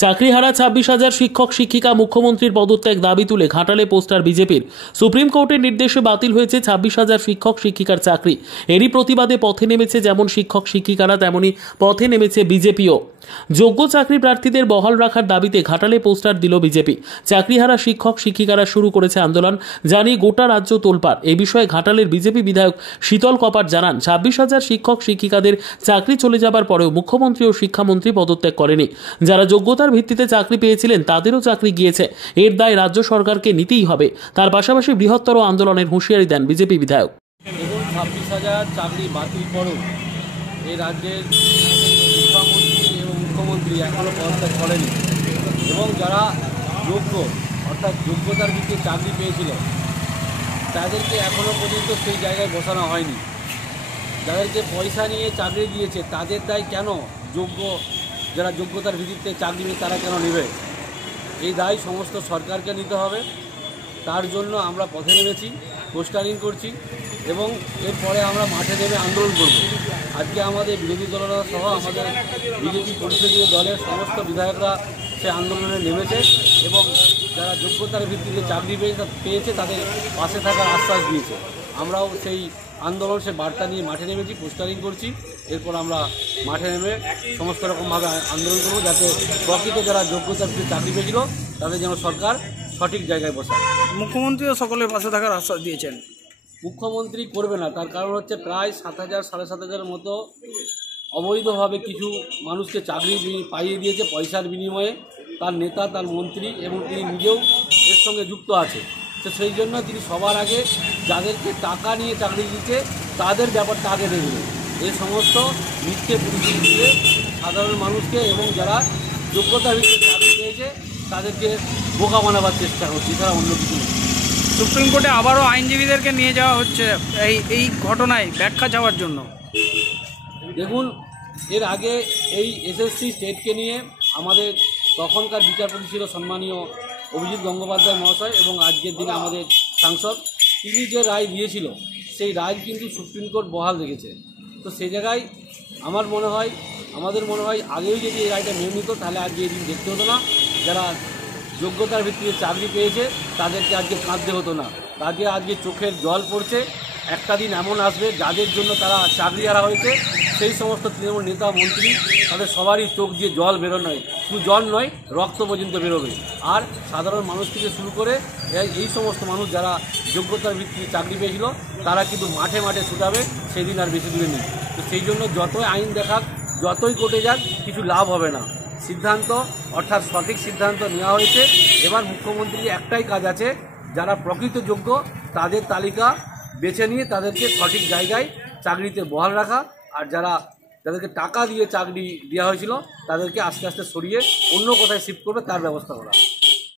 চাকরিহারা 26,000 শিক্ষক শিক্ষিকা মুখ্যমন্ত্রীর পদত্যাগ দাবি তুলে ঘাটালে পোস্টার বিজেপির। সুপ্রিম কোর্টের নির্দেশে বাতিল হয়েছে 26,000 শিক্ষক শিক্ষিকার চাকরি। এরই প্রতিবাদে পথে নেমেছে যেমন শিক্ষক শিক্ষিকারা, তেমনি পথে নেমেছে বিজেপিও। যোগ্য চাকরি প্রার্থীদের বহাল রাখার দাবিতে ঘাটালে পোস্টার দিল বিজেপি। চাকরিহারা শিক্ষক শিক্ষিকারা শুরু করেছে আন্দোলন, জানিয়ে গোটা রাজ্য তোলপাড়। এই বিষয়ে ঘাটালের বিজেপি বিধায়ক শীতল কপাট জানান, 26,000 শিক্ষক শিক্ষিকাদের চাকরি চলে যাবার পরেও মুখ্যমন্ত্রী ও শিক্ষামন্ত্রী পদত্যাগ করেনি। যারা যোগ্যতার ভিত্তিতে চাকরি পেয়েছিলেন তাদেরও চাকরি গিয়েছে। এর দায় রাজ্য সরকারকে নিতেই হবে। তার পাশাপাশি বৃহত্তর আন্দোলনের হুঁশিয়ারি দেন বিজেপি বিধায়ক। দেখুন, 26,000 চাকরি বাতিল করো, এই রাজ্যের শিক্ষামন্ত্রী এবং মুখ্যমন্ত্রী এখনও পদত্যাগ করেনি এবং যারা যোগ্য অর্থাৎ যোগ্যতার ভিত্তিতে চাকরি পেয়েছিল তাদেরকে এখনও পর্যন্ত সেই জায়গায় বসানো হয়নি। যাদেরকে পয়সা নিয়ে চাকরি দিয়েছে তাদের দায় কেন যারা যোগ্যতার ভিত্তিতে চাকরি নেবে তারা কেন নেবে? এই দায় সমস্ত সরকারকে নিতে হবে। তার জন্য আমরা পথে নেমেছি, পোস্টারিং করছি এবং এরপরে আমরা মাঠে নেমে আন্দোলন করব। আজকে আমাদের বিরোধী দলরা সহ আমাদের বিজেপি পরিষদীয় দলের সমস্ত বিধায়করা সে আন্দোলনে নেমেছে এবং যারা যোগ্যতার ভিত্তিতে চাকরি পেয়েছে তাদের পাশে থাকার আশ্বাস দিয়েছে। আমরাও সেই আন্দোলন, সে বার্তা নিয়ে মাঠে নেমেছি, পোস্টারিং করছি। এরপর আমরা মাঠে নেমে সমস্ত রকমভাবে আন্দোলন করব, যাতে প্রকৃত যারা যোগ্যতার ভিত্তিতে চাকরি পেয়েছিল তাদের যেন সরকার সঠিক জায়গায় বসায়। মুখ্যমন্ত্রীও সকলের পাশে থাকার আশ্বাস দিয়েছেন। মুখ্যমন্ত্রী করবে না, তার কারণ হচ্ছে প্রায় 7,000 7,500 মতো অবৈধভাবে কিছু মানুষকে চাকরি পাইয়ে দিয়েছে পয়সার বিনিময়ে। তার নেতা, তার মন্ত্রী এবং তিনি নিজেও এর সঙ্গে যুক্ত আছে। তো সেই জন্য তিনি সবার আগে যাদেরকে টাকা নিয়ে চাকরি দিচ্ছে তাদের ব্যাপারটা আগে দেখবেন। এই সমস্ত মিথ্যে পরিচয় দিয়ে সাধারণ মানুষকে এবং যারা যোগ্যতার ভিত্তিতে চাকরি পেয়েছে তাদেরকে বোকা বানাবার চেষ্টা করছে, এছাড়া অন্য কিছু নেই। সুপ্রিম কোর্টে আবারও আইনজীবীদেরকে নিয়ে যাওয়া হচ্ছে এই ঘটনায় ব্যাখ্যা চাওয়ার জন্য। দেখুন, এর আগে এই এসএসসি স্টেটকে নিয়ে আমাদের তখনকার বিচারপতি ছিল সম্মানীয় অভিজিৎ গঙ্গোপাধ্যায় মহাশয় এবং আজকের দিনে আমাদের সাংসদ, তিনি যে রায় দিয়েছিল সেই রায় কিন্তু সুপ্রিম কোর্ট বহাল রেখেছে। তো সেই জায়গায় আমাদের মনে হয় আগেও যদি এই রায়টা মেনে নিত তাহলে আজকে এই দিন দেখতে হতো না। যারা যোগ্যতার ভিত্তিতে চাকরি পেয়েছে তাদেরকে আজকে কাঁদতে হতো না। তাদের আজকে চোখের জল পড়ছে। একটা দিন এমন আসবে যাদের জন্য তারা চাকরি হারা হয়েছে, সেই সমস্ত তৃণমূল নেতা মন্ত্রী তাদের সবারই চোখ দিয়ে জল বেরোয়, শুধু জল নয় রক্ত পর্যন্ত বেরোবে। আর সাধারণ মানুষ থেকে শুরু করে এই সমস্ত মানুষ যারা যোগ্যতার ভিত্তিতে চাকরি পেয়েছিল তারা কিন্তু মাঠে মাঠে ছুটাবে, সেই দিন আর বেশি দূরে নেই। তো সেই জন্য যতই আইন দেখাক, যতই কোর্টে যাক, কিছু লাভ হবে না। সিদ্ধান্ত অর্থাৎ সঠিক সিদ্ধান্ত নেওয়া হয়েছে। এবার মুখ্যমন্ত্রীর একটাই কাজ আছে, যারা প্রকৃত যোগ্য তাদের তালিকা বেছে নিয়ে তাদেরকে সঠিক জায়গায় চাকরিতে বহাল রাখা, আর যাদেরকে টাকা দিয়ে চাকরি দেওয়া হয়েছিল তাদেরকে আস্তে আস্তে সরিয়ে অন্য কোথায় শিফট করবে তার ব্যবস্থা করা।